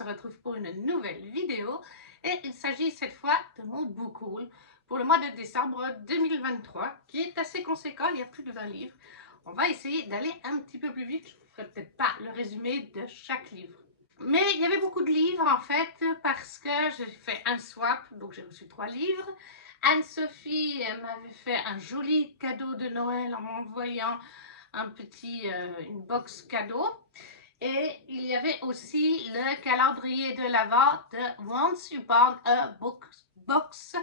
se retrouve pour une nouvelle vidéo et il s'agit cette fois de mon book haul pour le mois de décembre 2023 qui est assez conséquent, il y a plus de 20 livres. On va essayer d'aller un petit peu plus vite, je ne ferai peut-être pas le résumé de chaque livre. Mais il y avait beaucoup de livres en fait parce que j'ai fait un swap, donc j'ai reçu 3 livres. Anne-Sophie m'avait fait un joli cadeau de Noël en m'envoyant une box cadeau. Et il y avait aussi le calendrier de l'Avent de Once You Bought a Box.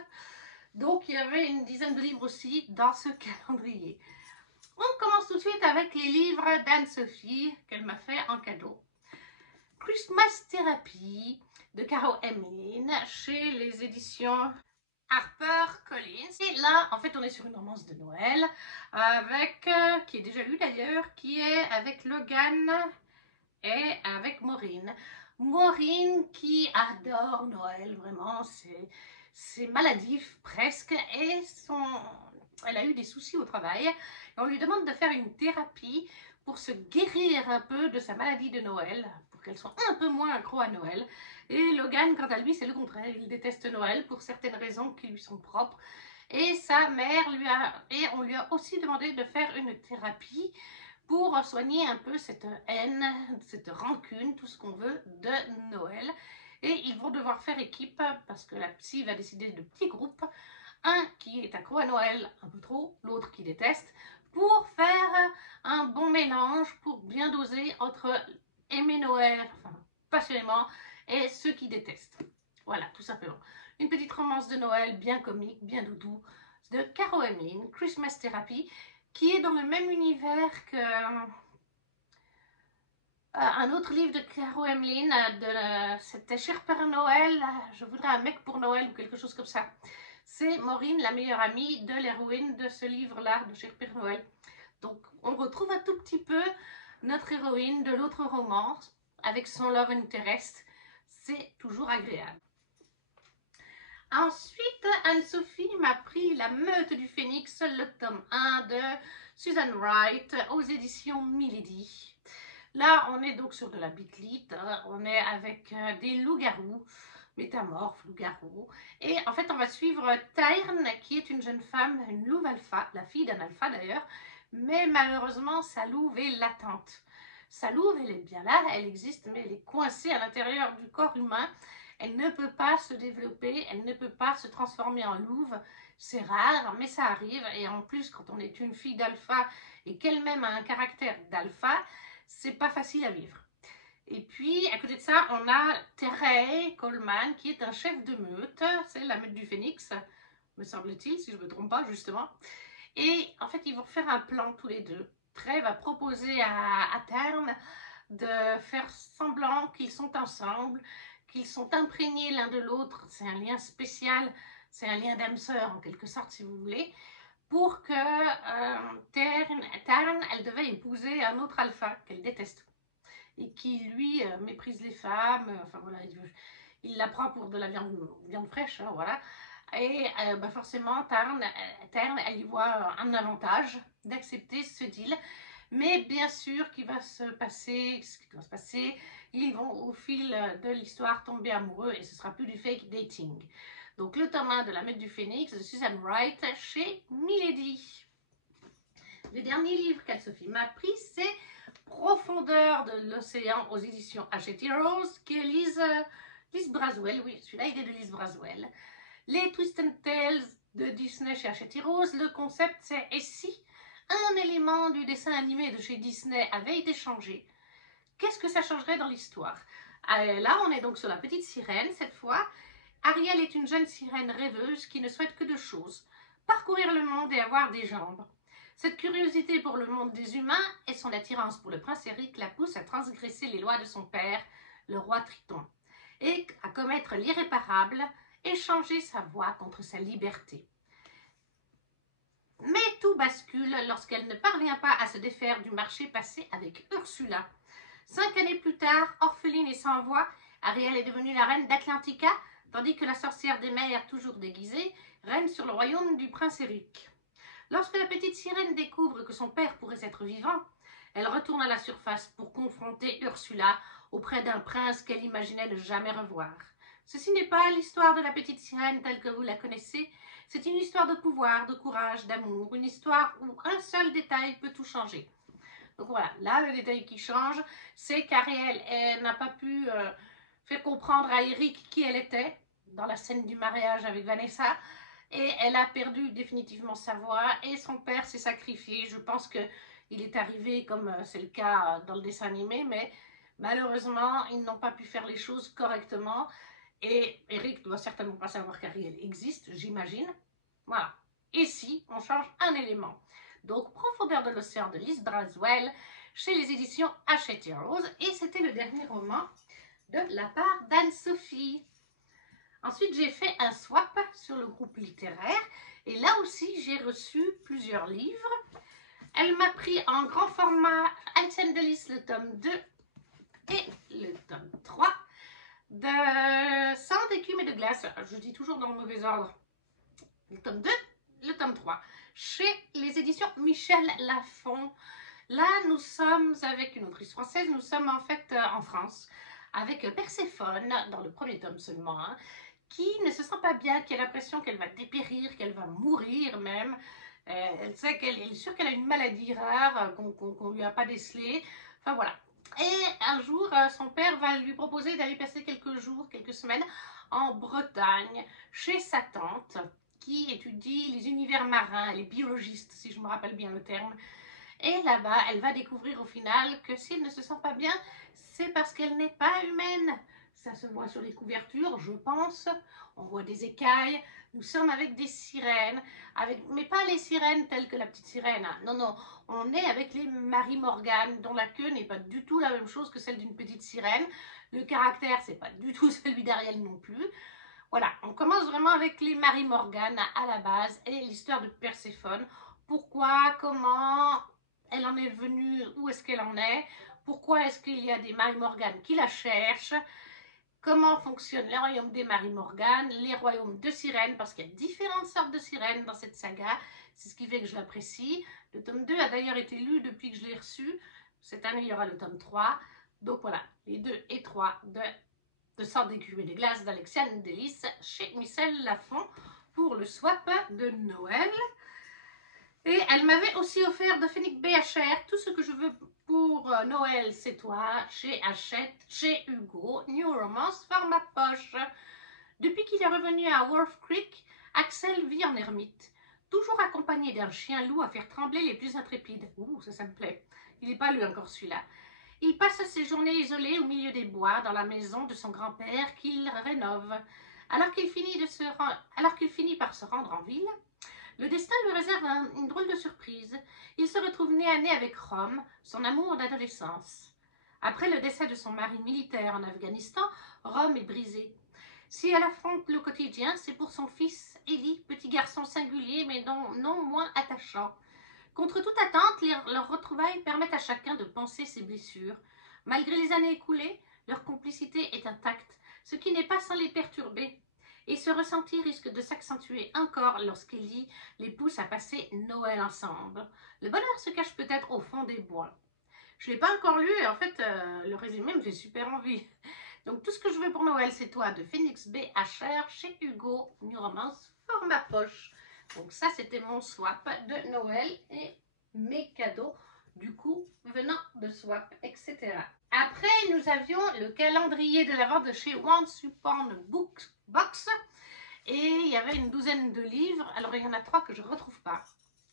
Donc il y avait une dizaine de livres aussi dans ce calendrier. On commence tout de suite avec les livres d'Anne-Sophie qu'elle m'a fait en cadeau. Christmas Therapy de Caro Emmeline chez les éditions HarperCollins. Et là, en fait, on est sur une romance de Noël avec, qui est déjà lue d'ailleurs, qui est avec Logan et avec Maureen. Maureen qui adore Noël, vraiment, c'est maladif presque, et elle a eu des soucis au travail. Et on lui demande de faire une thérapie pour se guérir un peu de sa maladie de Noël, pour qu'elle soit un peu moins accro à Noël. Et Logan, quant à lui, c'est le contraire. Il déteste Noël pour certaines raisons qui lui sont propres. Et sa mère on lui a aussi demandé de faire une thérapie pour soigner un peu cette haine, cette rancune, tout ce qu'on veut de Noël. Et ils vont devoir faire équipe parce que la psy va décider de petits groupes. Un qui est accro à Noël un peu trop, l'autre qui déteste, pour faire un bon mélange, pour bien doser entre aimer Noël, enfin passionnément, et ceux qui détestent. Voilà, tout simplement. Une petite romance de Noël bien comique, bien doudou, de Caro Emmeline, Christmas Therapy, qui est dans le même univers que un autre livre de Caro Emmeline, c'était Cher Père Noël, je voudrais un mec pour Noël ou quelque chose comme ça. C'est Maureen, la meilleure amie de l'héroïne de ce livre-là, de Cher Père Noël. Donc on retrouve un tout petit peu notre héroïne de l'autre roman, avec son love interest. C'est toujours agréable. Ensuite, Anne-Sophie m'a pris La Meute du Phénix, le tome 1 de Susan Wright aux éditions Milady. Là, on est donc sur de la beat lit, on est avec des loups-garous, métamorphes, loups-garous. Et en fait, on va suivre Tyrne, qui est une jeune femme, une louve alpha, la fille d'un alpha d'ailleurs, mais malheureusement, sa louve est latente. Sa louve, elle est bien là, elle existe, mais elle est coincée à l'intérieur du corps humain. Elle ne peut pas se développer, elle ne peut pas se transformer en louve. C'est rare, mais ça arrive. Et en plus, quand on est une fille d'alpha et qu'elle-même a un caractère d'alpha, c'est pas facile à vivre. Et puis, à côté de ça, on a Terry Coleman, qui est un chef de meute. C'est la meute du Phénix, me semble-t-il, si je ne me trompe pas, justement. Et en fait, ils vont faire un plan tous les deux. Trey va proposer à Tern de faire semblant qu'ils sont ensemble, qu'ils sont imprégnés l'un de l'autre. C'est un lien spécial, c'est un lien d'âme-sœur en quelque sorte, si vous voulez, pour que Tern, elle devait épouser un autre alpha qu'elle déteste et qui, lui, méprise les femmes. Enfin voilà, il la prend pour de la viande fraîche, hein, voilà. Et forcément, Tern, elle y voit un avantage d'accepter ce deal. Mais bien sûr qu'il va se passer ce qui doit se passer. Ils vont au fil de l'histoire tomber amoureux et ce sera plus du fake dating. Donc le tome 1 de La Meute du Phénix de Susan Wright chez Milady. Le dernier livre qu'Anne-Sophie m'a pris, c'est Profondeur de l'océan aux éditions Hachette Heroes, qui est Lise Braswell. Oui, celui-là il est de Lise Braswell. Les Twist and Tales de Disney chez Hachette Heroes. Le concept c'est « Et si un élément du dessin animé de chez Disney avait été changé, qu'est-ce que ça changerait dans l'histoire ?» Là, on est donc sur la petite sirène cette fois. Ariel est une jeune sirène rêveuse qui ne souhaite que deux choses: parcourir le monde et avoir des jambes. Cette curiosité pour le monde des humains et son attirance pour le prince Eric la pousse à transgresser les lois de son père, le roi Triton, et à commettre l'irréparable et changer sa voix contre sa liberté. Mais tout bascule lorsqu'elle ne parvient pas à se défaire du marché passé avec Ursula. 5 années plus tard, orpheline et sans voix, Ariel est devenue la reine d'Atlantica, tandis que la sorcière des mers, toujours déguisée, règne sur le royaume du prince Eric. Lorsque la petite sirène découvre que son père pourrait être vivant, Elle retourne à la surface pour confronter Ursula auprès d'un prince qu'elle imaginait ne jamais revoir. Ceci n'est pas l'histoire de la petite sirène telle que vous la connaissez. C'est une histoire de pouvoir, de courage, d'amour. Une histoire où un seul détail peut tout changer. Donc voilà, là le détail qui change, c'est qu'Ariel, elle n'a pas pu faire comprendre à Eric qui elle était dans la scène du mariage avec Vanessa. Et elle a perdu définitivement sa voix et son père s'est sacrifié. Je pense qu'il est arrivé comme c'est le cas dans le dessin animé, mais malheureusement, ils n'ont pas pu faire les choses correctement. Et Eric doit certainement pas savoir qu'Ariel existe, j'imagine. Voilà. Et si on change un élément. Donc, Profondeur de l'océan de Liz Braswell chez les éditions Hachette Heroes. Et c'était le dernier roman de la part d'Anne-Sophie. Ensuite, j'ai fait un swap sur le groupe littéraire. Et là aussi, j'ai reçu plusieurs livres. Elle m'a pris en grand format Alcène de Lys, le tome 2 et le tome 3 de Sang d'écume et de glace. Je dis toujours dans le mauvais ordre. Le tome 2, le tome 3. Chez les éditions Michel Lafon. Là, nous sommes avec une autrice française. Nous sommes en fait en France avec Perséphone, dans le premier tome seulement, hein, qui ne se sent pas bien, qui a l'impression qu'elle va dépérir, qu'elle va mourir même. Elle sait qu'elle est sûre qu'elle a une maladie rare qu'on ne lui a pas décelée. Enfin voilà. Et un jour, son père va lui proposer d'aller passer quelques jours, quelques semaines en Bretagne, chez sa tante, qui étudie les univers marins, elle est biologiste, si je me rappelle bien le terme. Et là-bas, elle va découvrir au final que si elle ne se sent pas bien, c'est parce qu'elle n'est pas humaine. Ça se voit sur les couvertures, je pense. On voit des écailles. Nous sommes avec des sirènes, mais pas les sirènes telles que la petite sirène. Hein. Non, non, on est avec les Marie Morgane, dont la queue n'est pas du tout la même chose que celle d'une petite sirène. Le caractère, c'est pas du tout celui d'Ariel non plus. Voilà, on commence vraiment avec les Marie Morgane à la base et l'histoire de Perséphone. Pourquoi, comment elle en est venue, où est-ce qu'elle en est, pourquoi est-ce qu'il y a des Marie Morgane qui la cherchent, comment fonctionnent les royaumes des Marie Morgane, les royaumes de sirènes, parce qu'il y a différentes sortes de sirènes dans cette saga, c'est ce qui fait que je l'apprécie. Le tome 2 a d'ailleurs été lu depuis que je l'ai reçu. Cette année, il y aura le tome 3. Donc voilà, les 2 et 3 de Sang d'écume et de glace d'Alexandre Delis chez Michel Lafon pour le swap de Noël. Et elle m'avait aussi offert de Phoenix BHR tout ce que je veux pour Noël, c'est toi, chez Hachette, chez Hugo, New Romance, format poche. Depuis qu'il est revenu à Wolf Creek, Axel vit en ermite, toujours accompagné d'un chien loup à faire trembler les plus intrépides. Ouh, ça me plaît. Il n'est pas lu encore celui-là. Il passe ses journées isolées au milieu des bois, dans la maison de son grand-père qu'il rénove. Alors qu'il finit par se rendre en ville, le destin lui réserve une drôle de surprise. Il se retrouve nez à nez avec Rome, son amour d'adolescence. Après le décès de son mari militaire en Afghanistan, Rome est brisée. Si elle affronte le quotidien, c'est pour son fils, Eli, petit garçon singulier mais non moins attachant. Contre toute attente, leurs retrouvailles permettent à chacun de panser ses blessures. Malgré les années écoulées, leur complicité est intacte, ce qui n'est pas sans les perturber. Et ce ressenti risque de s'accentuer encore lorsqu'Ellie les pousse à passer Noël ensemble. Le bonheur se cache peut-être au fond des bois. Je ne l'ai pas encore lu et en fait, le résumé me fait super envie. Donc, tout ce que je veux pour Noël, c'est toi de Phoenix BHR chez Hugo, New Romance, format poche. Donc ça, c'était mon swap de Noël et mes cadeaux, du coup, venant de swap, etc. Après, nous avions le calendrier de l'Avent de chez Once Upon a Box. Et il y avait une douzaine de livres. Alors, il y en a 3 que je ne retrouve pas.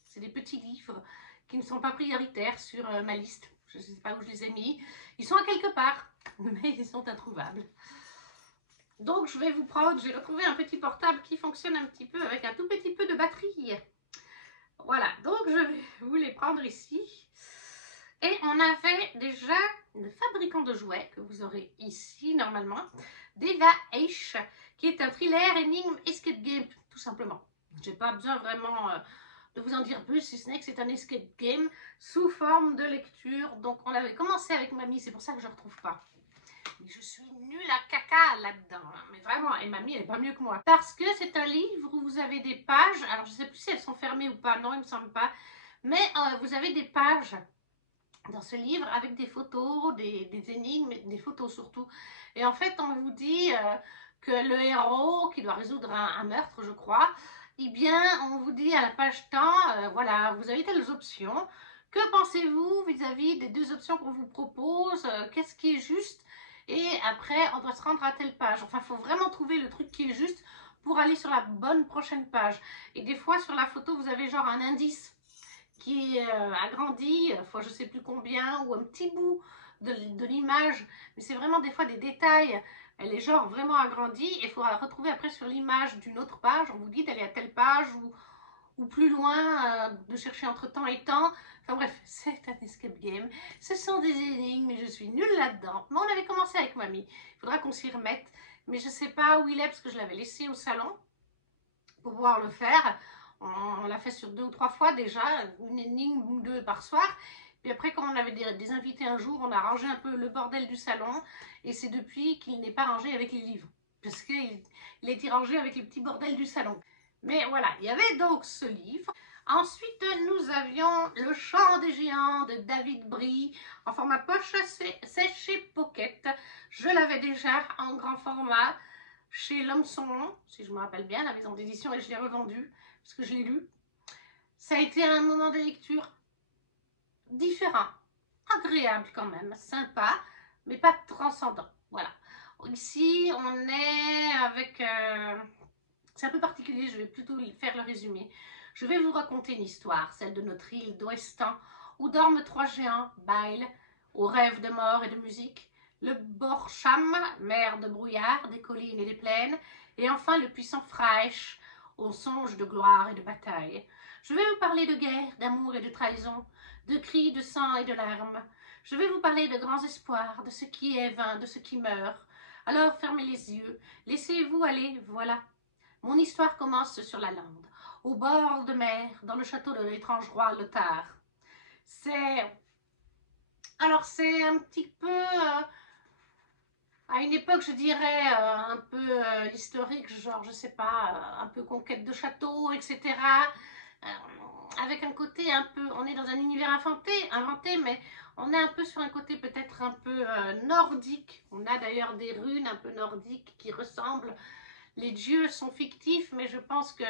C'est des petits livres qui ne sont pas prioritaires sur ma liste. Je ne sais pas où je les ai mis. Ils sont à quelque part, mais ils sont introuvables. Donc, je vais vous prendre, j'ai retrouvé un petit portable qui fonctionne un petit peu avec un tout petit peu de batterie. Voilà, donc je vais vous les prendre ici. Et on avait déjà le fabricant de jouets que vous aurez ici normalement, d'Eva H, qui est un thriller, énigme, escape game, tout simplement. Je n'ai pas besoin vraiment de vous en dire plus, si ce n'est que c'est un escape game sous forme de lecture. Donc, on avait commencé avec Mamie, c'est pour ça que je ne retrouve pas. Je suis nulle à caca là-dedans, mais vraiment, et Mamie, elle n'est pas mieux que moi. Parce que c'est un livre où vous avez des pages, alors je ne sais plus si elles sont fermées ou pas, non, il ne me semble pas, mais vous avez des pages dans ce livre avec des photos, des énigmes, des photos surtout. Et en fait, on vous dit que le héros qui doit résoudre un meurtre, je crois, eh bien, on vous dit à la page temps, voilà, vous avez telles options. Que pensez-vous vis-à-vis des deux options qu'on vous propose? Qu'est-ce qui est juste? Et après, on doit se rendre à telle page. Enfin, il faut vraiment trouver le truc qui est juste pour aller sur la bonne prochaine page. Et des fois, sur la photo, vous avez genre un indice qui est agrandi, fois je sais plus combien, ou un petit bout de l'image, mais c'est vraiment des fois des détails, elle est genre vraiment agrandie, et il faudra retrouver après sur l'image d'une autre page, on vous dit d'aller à telle page, ou plus loin, de chercher entre temps et temps, enfin bref, c'est un escape game, ce sont des énigmes, mais je suis nulle là-dedans, mais on avait commencé avec mamie, il faudra qu'on s'y remette, mais je sais pas où il est, parce que je l'avais laissé au salon, pour pouvoir le faire. On l'a fait sur 2 ou 3 fois déjà, une énigme ou deux par soir. Puis après, comme on avait des invités un jour, on a rangé un peu le bordel du salon. Et c'est depuis qu'il n'est pas rangé avec les livres. Parce qu'il a été rangé avec les petits bordels du salon. Mais voilà, il y avait donc ce livre. Ensuite, nous avions Le Chant des Géants de David Brie en format poche, c'est chez Pocket. Je l'avais déjà en grand format chez L'Homme Son Nom, si je me rappelle bien, la maison d'édition, et je l'ai revendu parce que je l'ai lu. Ça a été un moment de lecture différent, agréable quand même, sympa, mais pas transcendant. Voilà. Ici, on est avec... c'est un peu particulier, je vais plutôt faire le résumé. Je vais vous raconter une histoire, celle de notre île d'Ouestan, où dorment 3 géants, Bile, aux rêves de mort et de musique, le Borcham, mer de brouillard, des collines et des plaines, et enfin le puissant Fraesh, aux songes de gloire et de bataille. Je vais vous parler de guerre, d'amour et de trahison, de cris, de sang et de larmes. Je vais vous parler de grands espoirs, de ce qui est vain, de ce qui meurt. Alors fermez les yeux, laissez-vous aller, voilà. Mon histoire commence sur la lande, au bord de mer, dans le château de l'étrange roi Lothar. Alors c'est un petit peu, à une époque je dirais, un peu historique, genre je sais pas, un peu conquête de château, etc. Avec un côté un peu, on est dans un univers inventé, mais on est un peu sur un côté peut-être un peu nordique. On a d'ailleurs des runes un peu nordiques qui ressemblent. Les dieux sont fictifs, mais je pense que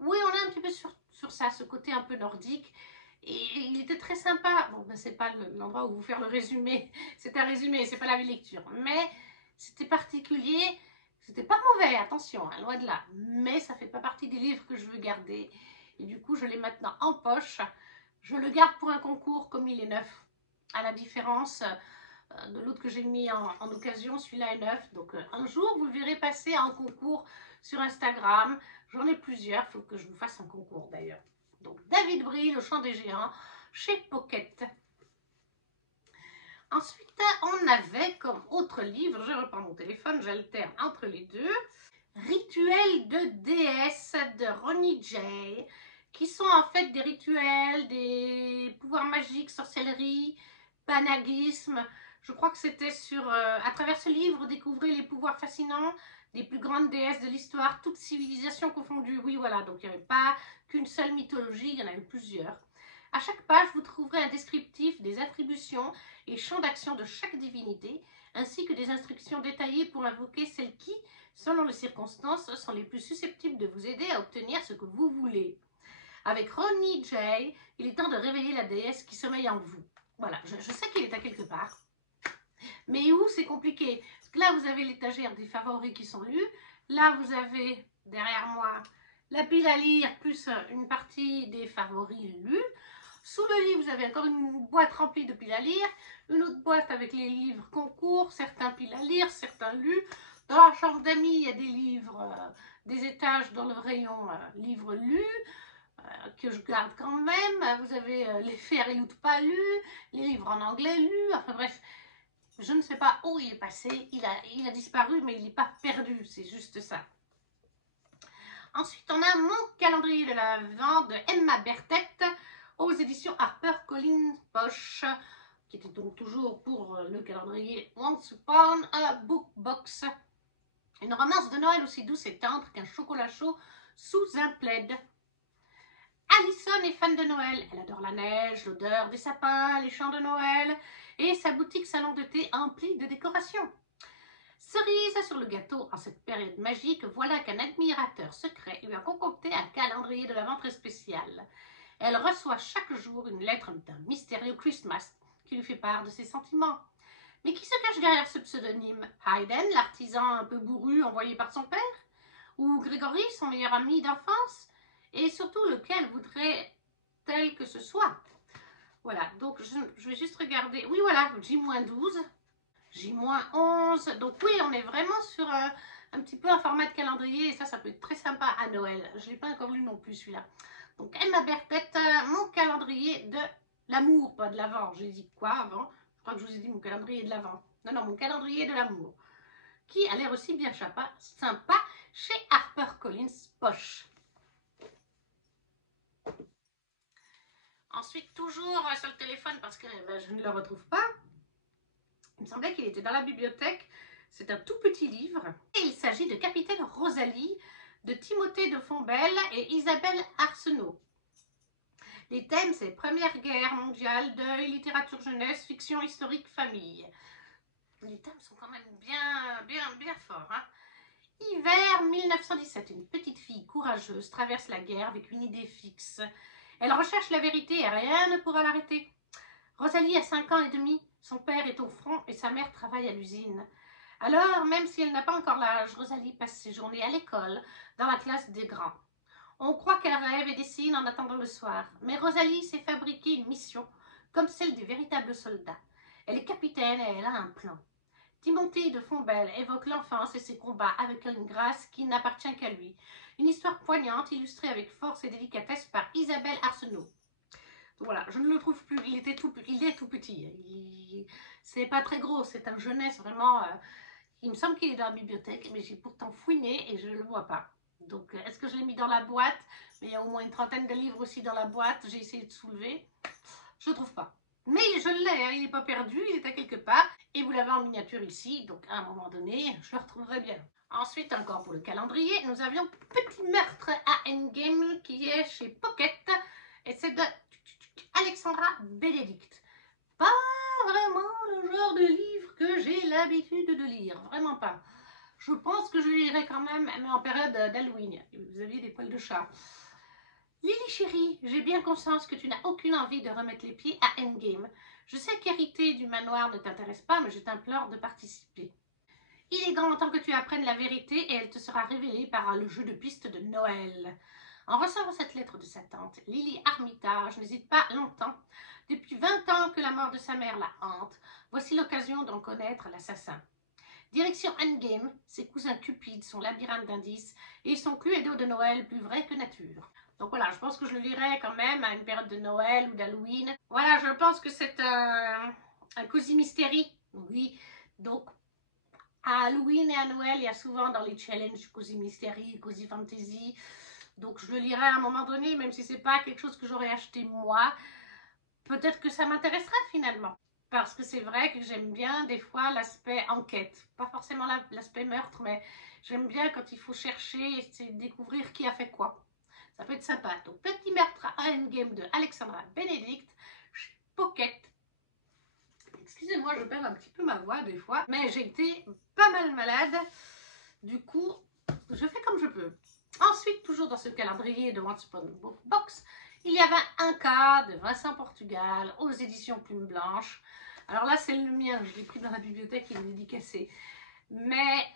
oui, on est un petit peu sur ça, ce côté un peu nordique. Et il était très sympa. Bon, ben, c'est pas l'endroit où vous faire le résumé. C'est un résumé, c'est pas la lecture. Mais c'était particulier. C'était pas mauvais, attention, hein, loin de là. Mais ça fait pas partie des livres que je veux garder. Et du coup, je l'ai maintenant en poche. Je le garde pour un concours comme il est neuf. À la différence de l'autre que j'ai mis en occasion, celui-là est neuf. Donc un jour, vous le verrez passer en concours sur Instagram. J'en ai plusieurs, il faut que je vous fasse un concours d'ailleurs. Donc David Brie, Le Chant des Géants, chez Pocket. Ensuite, on avait comme autre livre, je reprends mon téléphone, j'alterne entre les deux, Rituels de déesse de Ronnie Jay, qui sont en fait des rituels, des pouvoirs magiques, sorcellerie, panagisme. Je crois que c'était sur, à travers ce livre, découvrir les pouvoirs fascinants des plus grandes déesses de l'histoire, toutes civilisations confondues. Oui, voilà, donc il n'y avait pas qu'une seule mythologie, il y en avait plusieurs. À chaque page, vous trouverez un descriptif des attributions et champs d'action de chaque divinité, ainsi que des instructions détaillées pour invoquer celles qui, selon les circonstances, sont les plus susceptibles de vous aider à obtenir ce que vous voulez. Avec Ronnie Jay, il est temps de réveiller la déesse qui sommeille en vous. Voilà, je sais qu'il est à quelque part. Mais où, c'est compliqué. Parce que là, vous avez l'étagère des favoris qui sont lus. Là, vous avez, derrière moi, la pile à lire, plus une partie des favoris lus. Sous le livre, vous avez encore une boîte remplie de piles à lire. Une autre boîte avec les livres concours, certains piles à lire, certains lus. Dans la chambre d'amis, il y a des livres, des étages dans le rayon livres lus. Que je garde quand même. Vous avez les faits et loups pas lus, les livres en anglais lus, enfin bref, je ne sais pas où il est passé, il a disparu, mais il n'est pas perdu, c'est juste ça. Ensuite, on a Mon calendrier de l'Avent de Emma Berthet aux éditions HarperCollins Poche, qui était donc toujours pour le calendrier Once Upon a Book Box. Une romance de Noël aussi douce et tendre qu'un chocolat chaud sous un plaid. Alison est fan de Noël. Elle adore la neige, l'odeur des sapins, les chants de Noël et sa boutique salon de thé emplie de décorations. Cerise sur le gâteau, en cette période magique, voilà qu'un admirateur secret lui a concocté un calendrier de l'Avent très spécial. Elle reçoit chaque jour une lettre d'un mystérieux Christmas qui lui fait part de ses sentiments. Mais qui se cache derrière ce pseudonyme? Hayden, l'artisan un peu bourru envoyé par son père? Ou Grégory, son meilleur ami d'enfance? Et surtout, lequel voudrait-elle que ce soit? Voilà, donc je vais juste regarder. Oui, voilà, J-12, J-11. Donc oui, on est vraiment sur un petit peu un format de calendrier. Et ça peut être très sympa à Noël. Je ne l'ai pas encore lu non plus, celui-là. Donc Emma Berthet, mon calendrier de l'amour, pas de l'Avent. J'ai dit quoi avant? Je crois que je vous ai dit mon calendrier de l'Avent. Non, mon calendrier de l'amour. Qui a l'air aussi bien sympa chez HarperCollins Poche. Ensuite, toujours sur le téléphone, parce que je ne le retrouve pas. Il me semblait qu'il était dans la bibliothèque. C'est un tout petit livre. Et il s'agit de Capitaine Rosalie, de Timothée de Fontbelle et Isabelle Arsenault. Les thèmes, c'est Première Guerre mondiale, deuil, littérature jeunesse, fiction historique, famille. Les thèmes sont quand même bien forts. Hein. Hiver 1917, une petite fille courageuse traverse la guerre avec une idée fixe. Elle recherche la vérité et rien ne pourra l'arrêter. Rosalie a 5 ans et demi, son père est au front et sa mère travaille à l'usine. Alors, même si elle n'a pas encore l'âge, Rosalie passe ses journées à l'école, dans la classe des grands. On croit qu'elle rêve et dessine en attendant le soir, mais Rosalie s'est fabriquée une mission, comme celle des véritables soldats. Elle est capitaine et elle a un plan. Timothée de Fontbelle évoque l'enfance et ses combats avec une grâce qui n'appartient qu'à lui. Une histoire poignante illustrée avec force et délicatesse par Isabelle Arsenault. Voilà, je ne le trouve plus, il est tout petit. C'est pas très gros, c'est un jeunesse vraiment. Il me semble qu'il est dans la bibliothèque, mais j'ai pourtant fouiné et je ne le vois pas. Donc, est-ce que je l'ai mis dans la boîte? Mais il y a au moins une trentaine de livres aussi dans la boîte. J'ai essayé de soulever. Je ne trouve pas. Mais je l'ai, hein, il n'est pas perdu, il est à quelque part. Et vous l'avez en miniature ici, donc à un moment donné, je le retrouverai bien. Ensuite, encore pour le calendrier, nous avions Petit meurtre à Endgame qui est chez Pocket. Et c'est de Alexandra Benedict. Pas vraiment le genre de livre que j'ai l'habitude de lire, vraiment pas. Je pense que je lirai quand même, mais en période d'Halloween. Vous aviez des poils de chat. Lily chérie, j'ai bien conscience que tu n'as aucune envie de remettre les pieds à Endgame. Je sais qu'hériter du manoir ne t'intéresse pas, mais je t'implore de participer. Il est grand temps que tu apprennes la vérité et elle te sera révélée par le jeu de piste de Noël. En recevant cette lettre de sa tante, Lily Armitage n'hésite pas longtemps. Depuis 20 ans que la mort de sa mère la hante, voici l'occasion d'en connaître l'assassin. Direction Endgame, ses cousins cupides, son labyrinthe d'indices et son cluedo de Noël plus vrai que nature. Donc voilà, je pense que je le lirai quand même à une période de Noël ou d'Halloween. Voilà, je pense que c'est un cosy mystery. Oui, donc à Halloween et à Noël, il y a souvent dans les challenges cosy mystery, cosy fantasy. Donc je le lirai à un moment donné, même si c'est pas quelque chose que j'aurais acheté moi. Peut-être que ça m'intéresserait finalement. Parce que c'est vrai que j'aime bien des fois l'aspect enquête. Pas forcément l'aspect meurtre, mais j'aime bien quand il faut chercher et découvrir qui a fait quoi. Ça peut être sympa. Donc, Petit meurtre à Endgame de Alexandra Benedict chez Pocket. Excusez-moi, je perds un petit peu ma voix des fois, mais j'ai été pas mal malade. Du coup, je fais comme je peux. Ensuite, toujours dans ce calendrier de Once Upon a Box, il y avait un cas de Vincent Portugal aux éditions Plume Blanche. Alors là, c'est le mien, je l'ai pris dans la bibliothèque, il est dédicacé. Mais,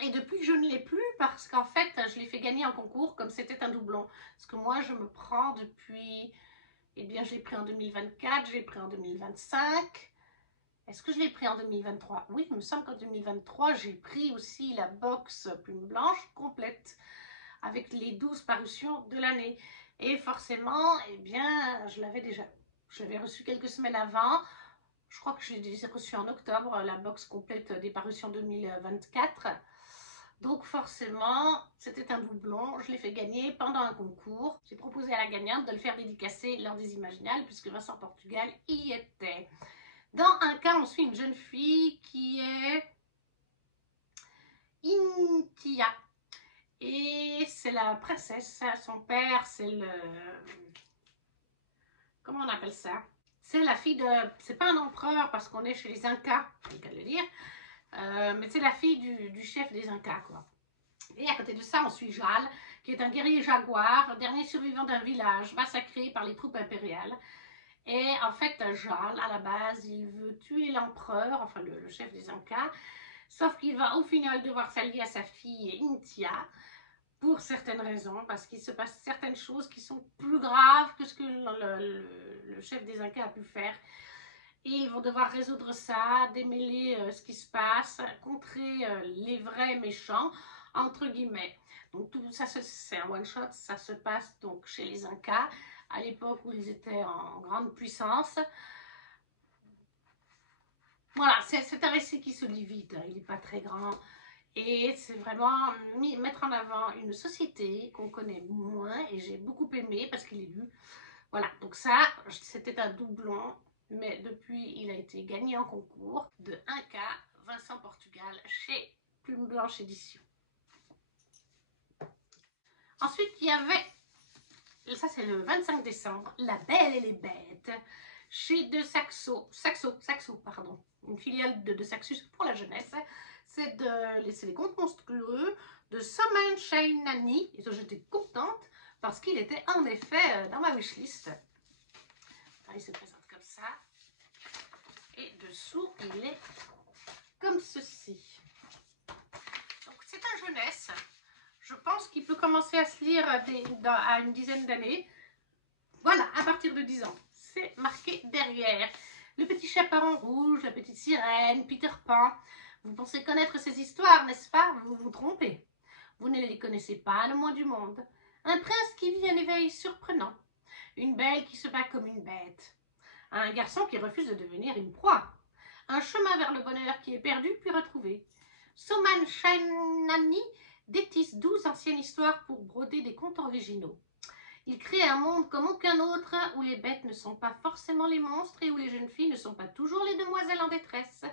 et depuis, je ne l'ai plus parce qu'en fait, je l'ai fait gagner en concours comme c'était un doublon. Parce que moi, je me prends depuis, eh bien, je l'ai pris en 2024, je l'ai pris en 2025. Est-ce que je l'ai pris en 2023? Oui, il me semble qu'en 2023, j'ai pris aussi la box Plume Blanche complète avec les 12 parutions de l'année. Et forcément, eh bien, je l'avais déjà. Je l'avais reçu quelques semaines avant. Je crois que je l'ai reçu en octobre, la box complète des parutions 2024. Donc forcément, c'était un doublon. Je l'ai fait gagner pendant un concours. J'ai proposé à la gagnante de le faire dédicacer lors des Imaginales, puisque Vincent Portugal y était. Dans un cas, on suit une jeune fille qui est Intia. Et c'est la princesse, son père, c'est le... Comment on appelle ça? C'est la fille de... C'est pas un empereur parce qu'on est chez les Incas, c'est le cas de le dire. Mais c'est la fille du chef des Incas, quoi. Et à côté de ça, on suit Jal, qui est un guerrier jaguar, dernier survivant d'un village massacré par les troupes impériales. Et en fait, Jal, à la base, il veut tuer l'empereur, enfin le chef des Incas, sauf qu'il va au final devoir s'allier à sa fille Intia, pour certaines raisons, parce qu'il se passe certaines choses qui sont plus graves que ce que le chef des Incas a pu faire. Et ils vont devoir résoudre ça, démêler ce qui se passe, contrer les vrais méchants, entre guillemets. Donc tout ça, c'est un one-shot, ça se passe donc chez les Incas, à l'époque où ils étaient en grande puissance. Voilà, c'est un récit qui se lit vite, il n'est pas très grand. Et c'est vraiment mettre en avant une société qu'on connaît moins, et j'ai beaucoup aimé parce qu'il est lu. Voilà, donc ça, c'était un doublon, mais depuis, il a été gagné en concours de 1K, Vincent Portugal, chez Plume Blanche Édition. Ensuite, il y avait, ça c'est le 25 décembre, La Belle et les Bêtes, chez De Saxo, pardon, une filiale de Saxus pour la jeunesse. C'est les contes monstrueux de Soman Shainani, et j'étais contente parce qu'il était en effet dans ma wishlist. Il se présente comme ça, et dessous il est comme ceci. Donc c'est un jeunesse, je pense qu'il peut commencer à se lire à une dizaine d'années. Voilà, à partir de 10 ans, c'est marqué derrière. Le petit chaperon rouge, la petite sirène, Peter Pan. Vous pensez connaître ces histoires, n'est-ce pas? Vous vous trompez. Vous ne les connaissez pas, le moins du monde. Un prince qui vit un éveil surprenant. Une belle qui se bat comme une bête. Un garçon qui refuse de devenir une proie. Un chemin vers le bonheur qui est perdu puis retrouvé. Soman Shainani détisse 12 anciennes histoires pour broder des contes originaux. Il crée un monde comme aucun autre où les bêtes ne sont pas forcément les monstres et où les jeunes filles ne sont pas toujours les demoiselles en détresse.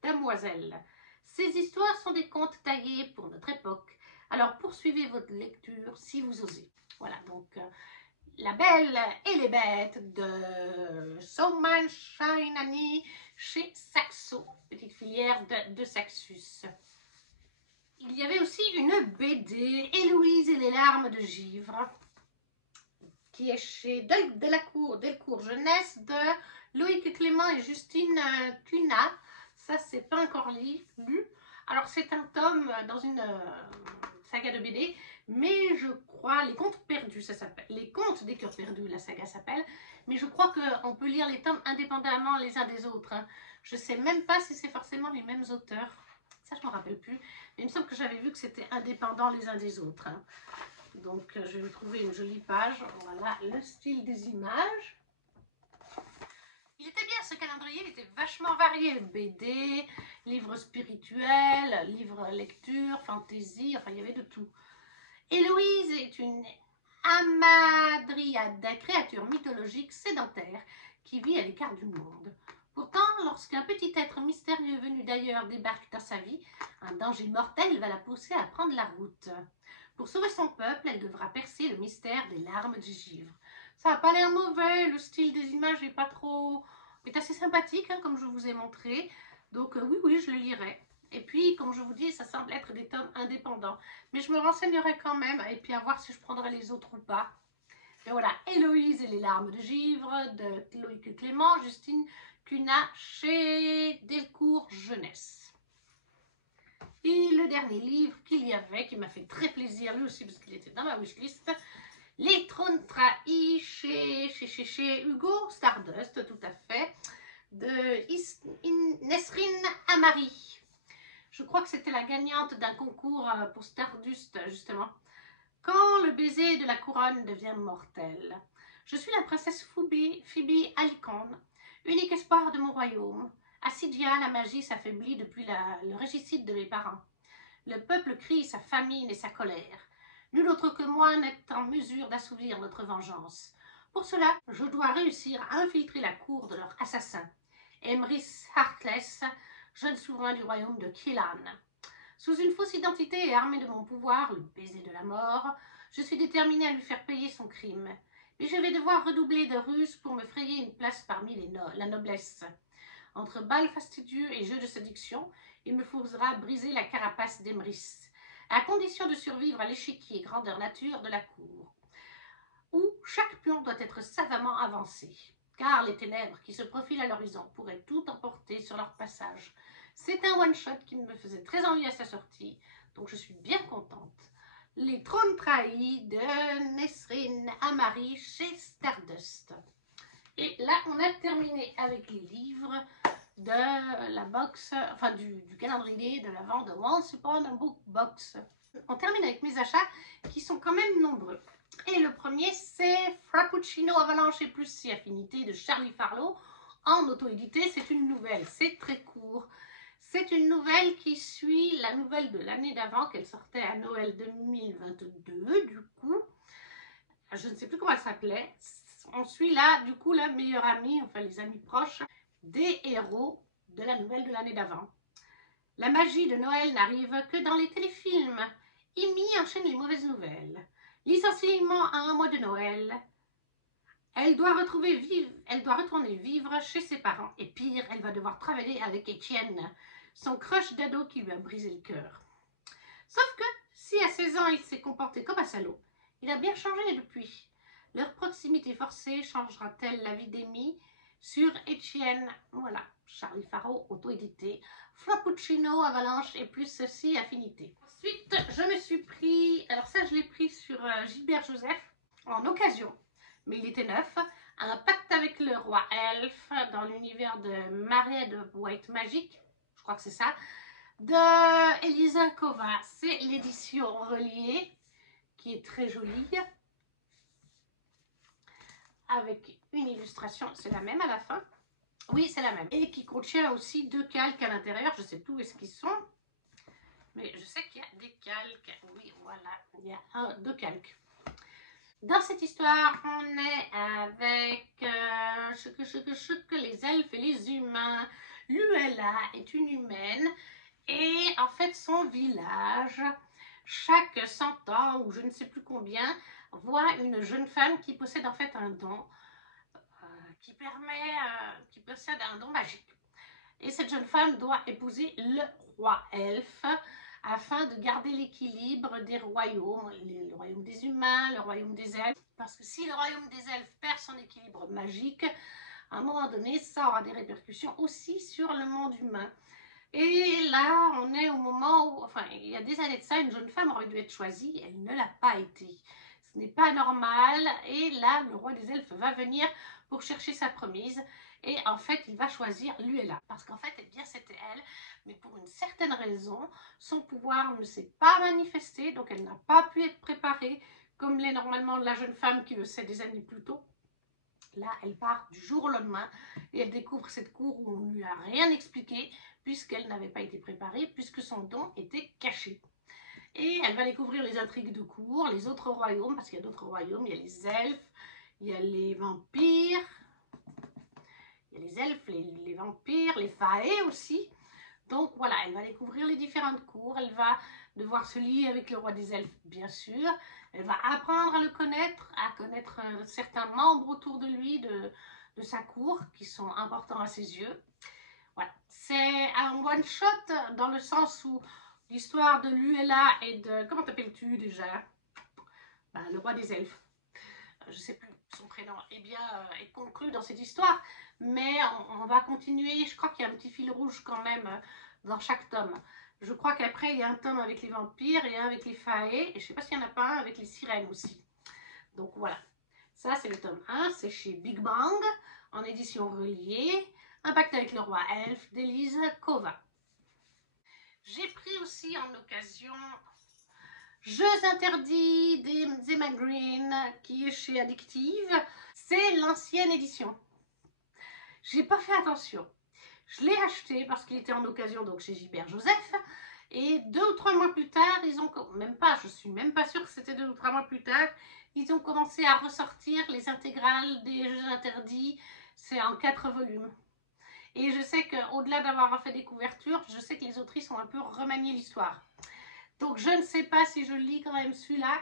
Damoiselles. Ces histoires sont des contes taillés pour notre époque. Alors poursuivez votre lecture si vous osez. Voilà, donc La Belle et les Bêtes de Soman Shainani chez Saxo, petite filière de Saxus. Il y avait aussi une BD, Héloïse et les larmes de givre, qui est chez Delcourt Jeunesse de Loïc Clément et Justine Cunat. Ça, c'est pas encore lu. Alors, c'est un tome dans une saga de BD, mais je crois, Les Contes Perdus, ça s'appelle. Les Contes des Cœurs Perdus, la saga s'appelle. Mais je crois qu'on peut lire les tomes indépendamment les uns des autres. Je sais même pas si c'est forcément les mêmes auteurs. Ça, je ne me rappelle plus. Mais il me semble que j'avais vu que c'était indépendant les uns des autres. Donc, je vais trouver une jolie page. Voilà le style des images. Il était bien ce calendrier, il était vachement varié. BD, livres spirituels, livres lecture, fantaisie, enfin il y avait de tout. Héloïse est une hamadryade, créature mythologique sédentaire qui vit à l'écart du monde. Pourtant, lorsqu'un petit être mystérieux venu d'ailleurs débarque dans sa vie, un danger mortel va la pousser à prendre la route. Pour sauver son peuple, elle devra percer le mystère des larmes de givre. Ça n'a pas l'air mauvais, le style des images n'est pas trop... est assez sympathique, hein, comme je vous ai montré. Donc oui, je le lirai. Et puis, comme je vous dis, ça semble être des tomes indépendants. Mais je me renseignerai quand même, et puis à voir si je prendrai les autres ou pas. Mais voilà, Héloïse et les larmes de givre, de Loïc Clément, Justine Cunat, chez Delcourt Jeunesse. Et le dernier livre qu'il y avait, qui m'a fait très plaisir, lui aussi, parce qu'il était dans ma wishlist, Les Trônes Trahis chez Hugo Stardust, tout à fait, de Nesrine Amari. Je crois que c'était la gagnante d'un concours pour Stardust, justement. Quand le baiser de la couronne devient mortel. Je suis la princesse Phoebe Alicorne, unique espoir de mon royaume. Assidia, la magie s'affaiblit depuis le régicide de mes parents. Le peuple crie sa famine et sa colère. Nul autre que moi n'est en mesure d'assouvir notre vengeance. Pour cela, je dois réussir à infiltrer la cour de leur assassin, Emrys Heartless, jeune souverain du royaume de Killan. Sous une fausse identité et armée de mon pouvoir, le baiser de la mort, je suis déterminée à lui faire payer son crime. Mais je vais devoir redoubler de ruses pour me frayer une place parmi la noblesse. Entre bals fastidieux et jeux de séduction, il me faudra briser la carapace d'Emrys, à condition de survivre à l'échiquier grandeur nature de la cour, où chaque pion doit être savamment avancé, car les ténèbres qui se profilent à l'horizon pourraient tout emporter sur leur passage. C'est un one-shot qui me faisait très envie à sa sortie, donc je suis bien contente. Les Trônes Trahis de Nesrine Amari chez Stardust. Et là, on a terminé avec les livres de la box, enfin du calendrier de l'avant de Once Upon a Book Box. On termine avec mes achats qui sont quand même nombreux. Et le premier, c'est Frappuccino Avalanche et plus si affinité de Charlie Farlow en auto-édité. C'est une nouvelle, c'est très court. C'est une nouvelle qui suit la nouvelle de l'année d'avant qu'elle sortait à Noël 2022 du coup. Je ne sais plus comment elle s'appelait. On suit là du coup la meilleure amie, enfin les amis proches des héros de la nouvelle de l'année d'avant. La magie de Noël n'arrive que dans les téléfilms. Amy enchaîne les mauvaises nouvelles. Licenciement à un mois de Noël. Elle doit retourner vivre chez ses parents. Et pire, elle va devoir travailler avec Étienne, son crush d'ado qui lui a brisé le cœur. Sauf que, si à 16 ans il s'est comporté comme un salaud, il a bien changé depuis. Leur proximité forcée changera-t-elle la vie d'Amy sur Étienne? Voilà, Charlie Farlow, auto-édité. Frappuccino, Avalanche et plus ceci, affinité. Ensuite, je me suis pris, alors ça je l'ai pris sur Gilbert Joseph en occasion, mais il était neuf. Un pacte avec le roi elfe dans l'univers de Mariette de White Magic, je crois que c'est ça, de Elisa Kova. C'est l'édition reliée qui est très jolie, avec une illustration, c'est la même à la fin. Oui, c'est la même. Et qui contient aussi 2 calques à l'intérieur. Je ne sais plus où est-ce qu'ils sont. Mais je sais qu'il y a des calques. Oui, voilà. Il y a 2 calques. Dans cette histoire, on est avec les elfes et les humains. Luella est une humaine. Et en fait, son village, chaque 100 ans ou je ne sais plus combien, voit une jeune femme qui possède en fait un don. Qui possède un don magique. Et cette jeune femme doit épouser le roi elfe afin de garder l'équilibre des royaumes, le royaume des humains, le royaume des elfes. Parce que si le royaume des elfes perd son équilibre magique, à un moment donné, ça aura des répercussions aussi sur le monde humain. Et là, on est au moment où, enfin, il y a des années de ça, une jeune femme aurait dû être choisie, elle ne l'a pas été. Ce n'est pas normal, et là, le roi des elfes va venir pour chercher sa promise, et en fait, il va choisir Luella. Parce qu'en fait, eh bien, c'était elle, mais pour une certaine raison, son pouvoir ne s'est pas manifesté, donc elle n'a pas pu être préparée, comme l'est normalement la jeune femme qui le sait des années plus tôt. Là, elle part du jour au lendemain et elle découvre cette cour où on ne lui a rien expliqué puisqu'elle n'avait pas été préparée, puisque son don était caché. Et elle va découvrir les intrigues de cour, les autres royaumes, parce qu'il y a d'autres royaumes, il y a les elfes, il y a les vampires, il y a les elfes, les vampires, les faées aussi. Donc voilà, elle va découvrir les différentes cours, elle va devoir se lier avec le roi des elfes, bien sûr. Elle va apprendre à le connaître, à connaître certains membres autour de lui, de sa cour, qui sont importants à ses yeux. Voilà, c'est un one-shot dans le sens où l'histoire de Luella et de... Comment t'appelles-tu déjà? Ben, le roi des elfes. Je ne sais plus son prénom. Eh bien, est conclu dans cette histoire. Mais on va continuer. Je crois qu'il y a un petit fil rouge quand même dans chaque tome. Je crois qu'après, il y a un tome avec les vampires et un avec les faées. Et je ne sais pas s'il n'y en a pas un avec les sirènes aussi. Donc voilà. Ça, c'est le tome 1. C'est chez Big Bang, en édition reliée. Un pacte avec le roi elfe d'Elisa Kova. J'ai pris aussi en occasion Jeux interdits d'Emma Green, qui est chez Addictive. C'est l'ancienne édition. J'ai pas fait attention. Je l'ai acheté parce qu'il était en occasion donc chez Gilbert Joseph. Et 2 ou 3 mois plus tard, ils ont même pas, je suis même pas sûre que c'était 2 ou 3 mois plus tard, ils ont commencé à ressortir les intégrales des Jeux interdits. C'est en 4 volumes. Et je sais qu'au-delà d'avoir fait des couvertures, je sais que les autrices ont un peu remanié l'histoire. Donc je ne sais pas si je lis quand même celui-là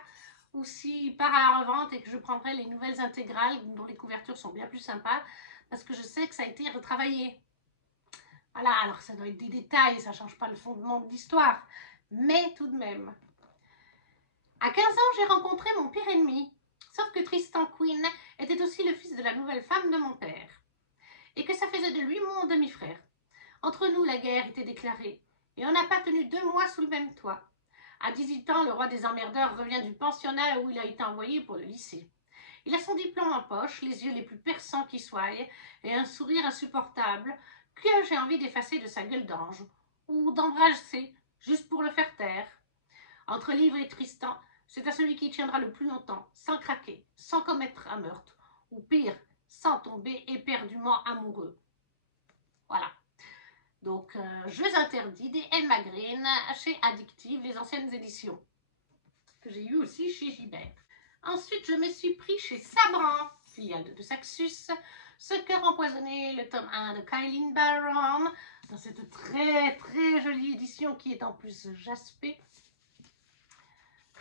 ou s'il part à la revente et que je prendrai les nouvelles intégrales dont les couvertures sont bien plus sympas parce que je sais que ça a été retravaillé. Voilà, alors ça doit être des détails, ça ne change pas le fondement de l'histoire, mais tout de même. À 15 ans, j'ai rencontré mon pire ennemi, sauf que Tristan Quinn était aussi le fils de la nouvelle femme de mon père, et que ça faisait de lui mon demi-frère. Entre nous, la guerre était déclarée, et on n'a pas tenu 2 mois sous le même toit. À 18 ans, le roi des emmerdeurs revient du pensionnat où il a été envoyé pour le lycée. Il a son diplôme en poche, les yeux les plus perçants qui soient, et un sourire insupportable que j'ai envie d'effacer de sa gueule d'ange, ou d'embrasser, juste pour le faire taire. Entre Livre et Tristan, c'est à celui qui tiendra le plus longtemps, sans craquer, sans commettre un meurtre, ou pire, sans tomber éperdument amoureux. Voilà. Donc, Jeux interdits des Emma Green chez Addictive, les anciennes éditions, que j'ai eu aussi chez Gibert. Ensuite, je me suis pris chez Sabran, filiale de Saxus, Ce cœur empoisonné, le tome 1 de Kailin Barron, dans cette très très jolie édition qui est en plus jaspée.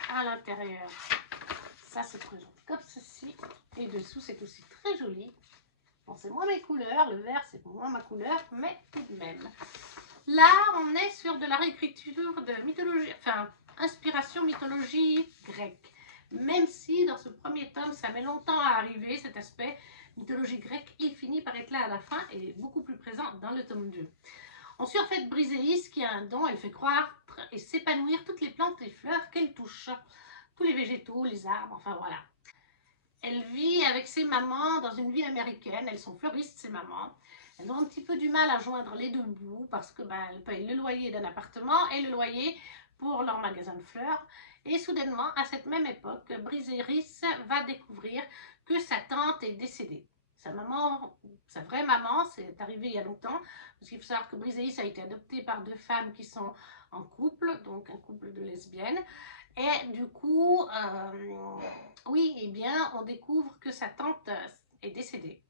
À l'intérieur, ça se présente comme ceci, et dessous c'est aussi très joli. Bon, c'est moins mes couleurs, le vert c'est moins ma couleur, mais tout de même. Là, on est sur de la réécriture de mythologie, enfin, inspiration mythologie grecque. Même si dans ce premier tome, ça met longtemps à arriver, cet aspect mythologie grecque, il finit par être là à la fin et est beaucoup plus présent dans le tome 2. On suit en fait Briséis qui a un don, elle fait croître et s'épanouir toutes les plantes et fleurs qu'elle touche. Tous les végétaux, les arbres, enfin voilà. Elle vit avec ses mamans dans une ville américaine, elles sont fleuristes ces mamans. Elles ont un petit peu du mal à joindre les deux bouts parce que elles payent le loyer d'un appartement et le loyer pour leur magasin de fleurs. Et soudainement, à cette même époque, Briséis va découvrir que sa tante est décédée. Sa maman, sa vraie maman, c'est arrivé il y a longtemps, parce qu'il faut savoir que Briséis a été adoptée par 2 femmes qui sont en couple, donc un couple de lesbiennes. Et du coup, oui, eh bien, on découvre que sa tante est décédée.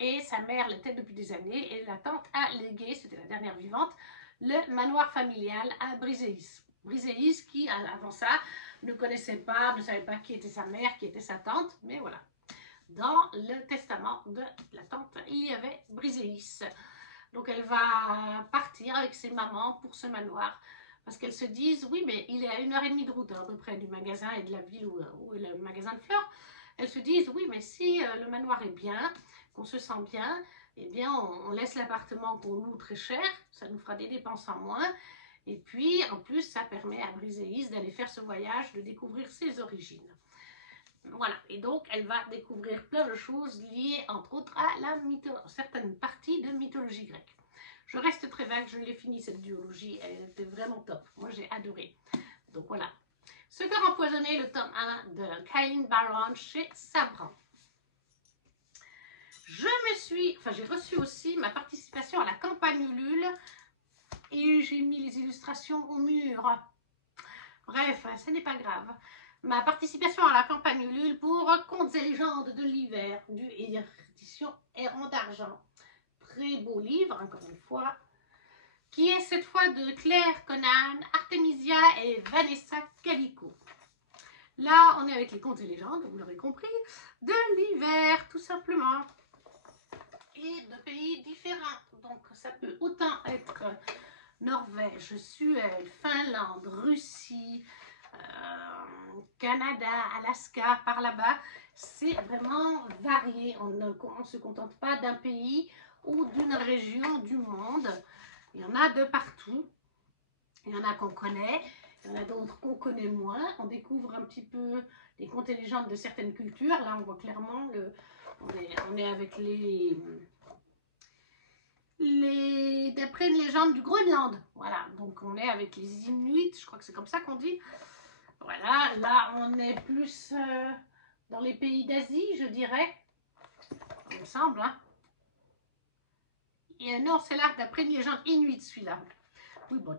Et sa mère l'était depuis des années, et la tante a légué, c'était la dernière vivante, le manoir familial à Briséis. Briséis qui, avant ça, ne connaissait pas, ne savait pas qui était sa mère, qui était sa tante, mais voilà. Dans le testament de la tante, il y avait Briséis. Donc elle va partir avec ses mamans pour ce manoir, parce qu'elles se disent, oui, mais il est à 1h30 de route à peu près du magasin et de la ville où est le magasin de fleurs. Elles se disent, oui, mais si le manoir est bien, qu'on se sent bien, eh bien, on laisse l'appartement qu'on loue très cher, ça nous fera des dépenses en moins. Et puis, en plus, ça permet à Briséis d'aller faire ce voyage, de découvrir ses origines. Voilà, et donc elle va découvrir plein de choses liées, entre autres, à certaines parties de mythologie grecque. Je reste très vague, je l'ai fini cette duologie, elle était vraiment top. Moi, j'ai adoré. Donc voilà. Ce cœur empoisonné, le tome 1 de Kailin Barron chez Sabran. J'ai reçu aussi ma participation à la campagne Ulule et j'ai mis les illustrations au mur. Bref, ce n'est pas grave. Ma participation à la campagne Ulule pour Contes et légendes de l'hiver du édition Errant d'Argent. Très beau livre, encore une fois, qui est cette fois de Claire Conan, Artemisia et Vanessa Calico. Là, on est avec les contes et légendes, vous l'aurez compris, de l'hiver, tout simplement. Et de pays différents. Donc, ça peut autant être Norvège, Suède, Finlande, Russie, Canada, Alaska, par là-bas. C'est vraiment varié. On ne se contente pas d'un pays ou d'une région du monde. Il y en a de partout. Il y en a qu'on connaît, il y en a d'autres qu'on connaît moins. On découvre un petit peu les contes et légendes de certaines cultures. Là, on voit clairement, on est avec d'après une légende du Groenland. Voilà, donc on est avec les Inuits, je crois que c'est comme ça qu'on dit. Voilà, là, on est plus dans les pays d'Asie, je dirais. Il me semble, hein. Et non, c'est là, d'après une légende inuite, celui-là. Oui, bon.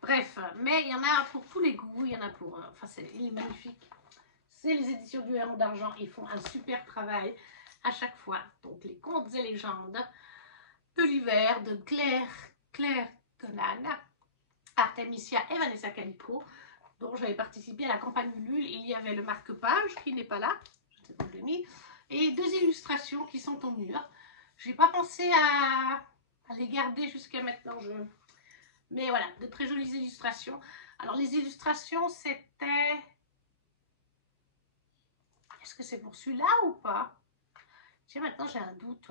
Bref, mais il y en a pour tous les goûts, il y en a pour... Enfin, il est magnifique. C'est les éditions du Héron d'Argent, ils font un super travail à chaque fois. Donc, les contes et légendes de l'hiver de Claire Conan, Artemisia et Vanessa Calico, dont j'avais participé à la campagne Ulule. Il y avait le marque-page qui n'est pas là, je ne sais pas où je l'ai mis, et 2 illustrations qui sont au mur. Je n'ai pas pensé à les garder jusqu'à maintenant, mais voilà, de très jolies illustrations. Alors les illustrations, c'était... Est-ce que c'est pour celui-là ou pas? Tiens, maintenant j'ai un doute.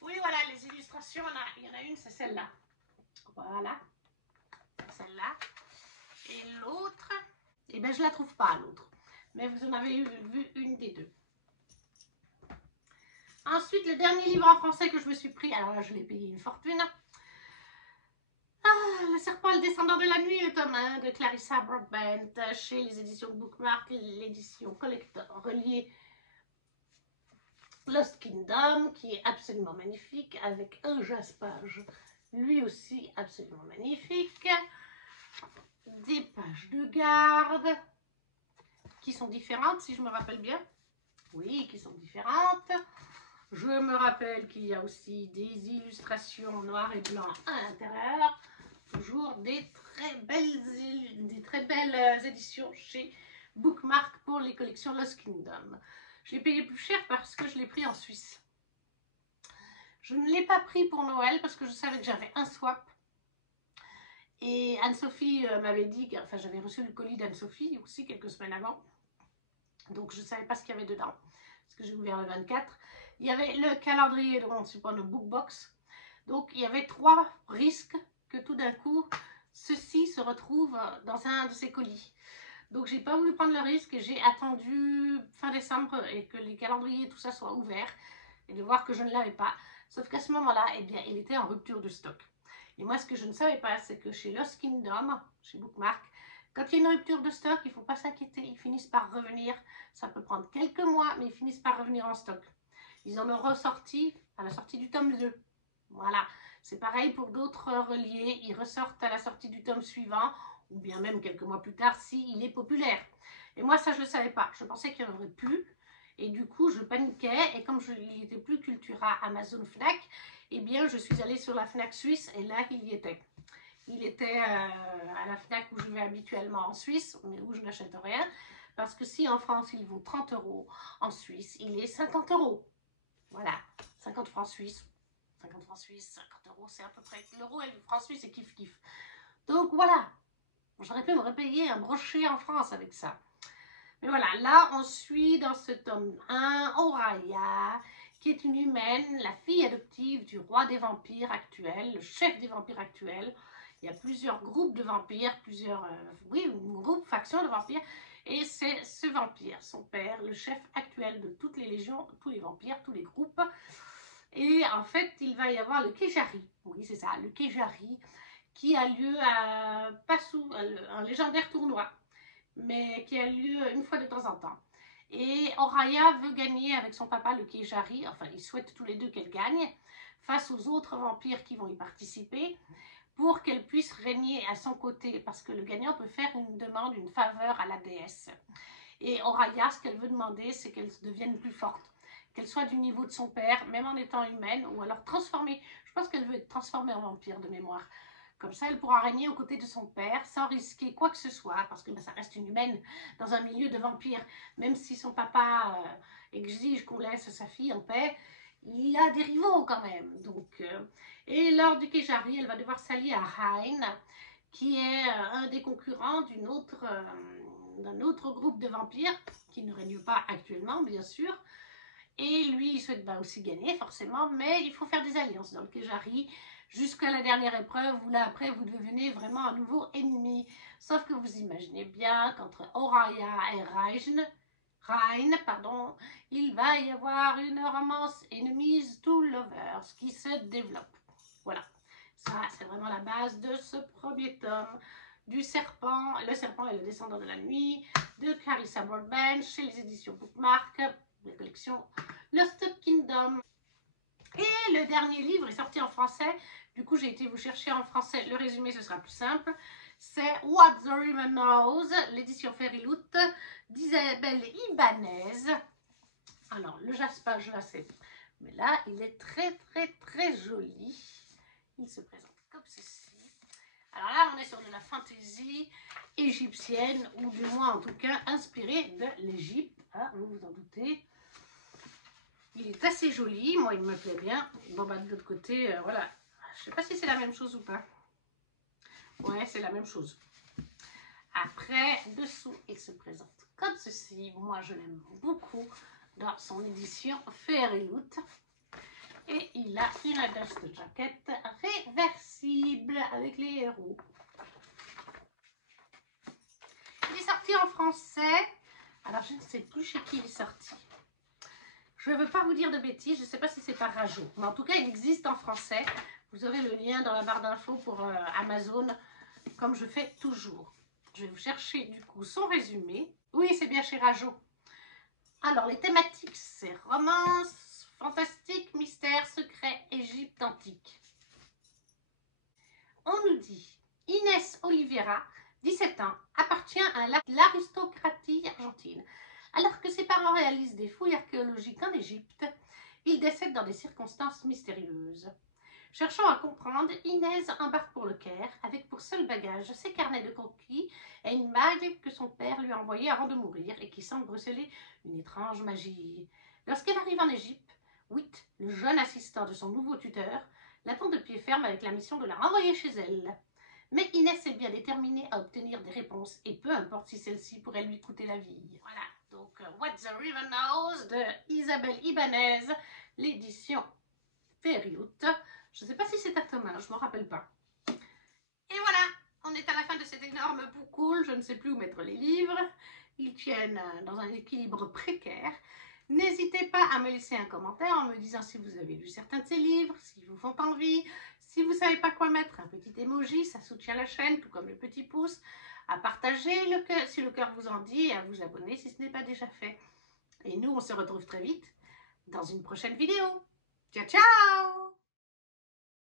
Oui, voilà, les illustrations, il y en a une, c'est celle-là. Voilà, celle-là. Et l'autre, eh bien je la trouve pas, l'autre. Mais vous en avez vu une des deux. Ensuite, le dernier livre en français que je me suis pris, alors là, je l'ai payé une fortune. Le serpent, le descendant de la nuit, le tome 1 de Clarissa Broadbent, chez les éditions Bookmark, l'édition collector reliée Lost Kingdom, qui est absolument magnifique, avec un jaspage, lui aussi absolument magnifique. Des pages de garde, qui sont différentes, si je me rappelle bien. Oui, qui sont différentes. Je me rappelle qu'il y a aussi des illustrations noir et blanc à l'intérieur. Toujours des très belles éditions chez Bookmark pour les collections Lost Kingdom. Je l'ai payé plus cher parce que je l'ai pris en Suisse. Je ne l'ai pas pris pour Noël parce que je savais que j'avais un swap. Et Anne-Sophie m'avait dit, enfin j'avais reçu le colis d'Anne-Sophie aussi quelques semaines avant. Donc je ne savais pas ce qu'il y avait dedans. Parce que j'ai ouvert le 24. Il y avait le calendrier, donc c'est pas le bookbox. Donc il y avait 3 risques que tout d'un coup, ceci se retrouve dans un de ces colis. Donc j'ai pas voulu prendre le risque et j'ai attendu fin décembre et que les calendriers, tout ça soit ouvert et de voir que je ne l'avais pas. Sauf qu'à ce moment-là, eh bien, il était en rupture de stock. Et moi, ce que je ne savais pas, c'est que chez Lost Kingdom, chez Bookmark, quand il y a une rupture de stock, il ne faut pas s'inquiéter, ils finissent par revenir. Ça peut prendre quelques mois, mais ils finissent par revenir en stock. Ils en ont ressorti à la sortie du tome 2. Voilà, c'est pareil pour d'autres reliés, ils ressortent à la sortie du tome suivant, ou bien même quelques mois plus tard, s'il est populaire. Et moi, ça, je ne le savais pas. Je pensais qu'il n'y en aurait plus. Et du coup, je paniquais. Et comme il n'était plus Cultura, Amazon, Fnac, eh bien, je suis allée sur la Fnac suisse et là, il y était. Il était à la Fnac où je vais habituellement en Suisse, mais où je n'achète rien. Parce que si en France, il vaut 30 €, en Suisse, il est 50 €. Voilà, 50 francs suisses. 50 francs suisses, 50 €, c'est à peu près l'euro et le franc suisse, c'est kiff-kiff. Donc voilà, j'aurais pu me repayer un brochet en France avec ça. Mais voilà, là, on suit dans ce tome 1 Oraya, qui est une humaine, la fille adoptive du roi des vampires actuel, le chef des vampires actuels. Il y a plusieurs groupes de vampires, groupes, factions de vampires. Et c'est ce vampire, son père, le chef actuel de toutes les légions, tous les vampires, tous les groupes. Et en fait, il va y avoir le Kejari. Oui, c'est ça, le Kejari, qui a lieu à Passou, un légendaire tournoi, mais qui a lieu une fois de temps en temps. Et Oraya veut gagner avec son papa le Kejari, enfin ils souhaitent tous les deux qu'elle gagne, face aux autres vampires qui vont y participer, pour qu'elle puisse régner à son côté, parce que le gagnant peut faire une demande, une faveur à la déesse. Et Oraya, ce qu'elle veut demander, c'est qu'elle devienne plus forte, qu'elle soit du niveau de son père, même en étant humaine, ou alors transformée. Je pense qu'elle veut être transformée en vampire de mémoire. Comme ça, elle pourra régner aux côtés de son père sans risquer quoi que ce soit, parce que ça reste une humaine dans un milieu de vampires. Même si son papa exige qu'on laisse sa fille en paix, il y a des rivaux quand même. Donc, et lors du Kejari, elle va devoir s'allier à Hein, qui est un des concurrents d'un autre groupe de vampires, qui ne règne pas actuellement, bien sûr. Et lui, il souhaite aussi gagner, forcément, mais il faut faire des alliances dans le Kejari jusqu'à la dernière épreuve, où là, après, vous devenez vraiment un nouveau ennemi. Sauf que vous imaginez bien qu'entre Oraya et Rein, il va y avoir une romance enemies to lovers qui se développe. Voilà, ça, c'est vraiment la base de ce premier tome du serpent, le serpent et le descendant de la nuit, de Clarissa Broadbent, chez les éditions Bookmark, la collection Lost Kingdom. Et le dernier livre est sorti en français. Du coup, j'ai été vous chercher en français. Le résumé, ce sera plus simple. C'est What the River Knows, l'édition Fairyloot d'Isabelle Ibanez. Alors, le jaspage, là, c'est Mais là, il est très joli. Il se présente comme ceci. Alors là, on est sur de la fantaisie égyptienne, ou du moins en tout cas inspirée de l'Égypte. Ah, vous vous en doutez. Il est assez joli, moi il me plaît bien. Bon bah de l'autre côté, voilà. Je sais pas si c'est la même chose ou pas. Ouais, c'est la même chose. Après, dessous, il se présente comme ceci. Moi, je l'aime beaucoup dans son édition Fairyloot. Et il a une dust jacket réversible avec les héros. Il est sorti en français. Alors, je ne sais plus chez qui il est sorti. Je ne veux pas vous dire de bêtises. Je ne sais pas si c'est par Rajo. Mais en tout cas, il existe en français. Vous aurez le lien dans la barre d'infos pour Amazon, comme je fais toujours. Je vais vous chercher du coup son résumé. Oui, c'est bien chez Rajo. Alors, les thématiques, c'est romance, fantastique, mystère, secret, Égypte antique. On nous dit, Inès Oliveira, 17 ans, appartient à l'aristocratie argentine. Alors que ses parents réalisent des fouilles archéologiques en Égypte, il décède dans des circonstances mystérieuses. Cherchant à comprendre, Inès embarque pour le Caire, avec pour seul bagage ses carnets de croquis et une bague que son père lui a envoyée avant de mourir et qui semble receler une étrange magie. Lorsqu'elle arrive en Égypte, Witt, le jeune assistant de son nouveau tuteur, l'attend de pied ferme avec la mission de la renvoyer chez elle. Mais Inès est bien déterminée à obtenir des réponses, et peu importe si celle-ci pourrait lui coûter la vie. Voilà, donc What the River Knows de Isabelle Ibanez, l'édition Fairyloot. Je ne sais pas si c'est à Thomas, je ne m'en rappelle pas. Et voilà, on est à la fin de cet énorme book haul. Je ne sais plus où mettre les livres. Ils tiennent dans un équilibre précaire. N'hésitez pas à me laisser un commentaire en me disant si vous avez lu certains de ces livres, s'ils vous font envie. Si vous ne savez pas quoi mettre, un petit emoji, ça soutient la chaîne, tout comme le petit pouce. À partager si le cœur vous en dit et à vous abonner si ce n'est pas déjà fait. Et nous, on se retrouve très vite dans une prochaine vidéo. Ciao, ciao!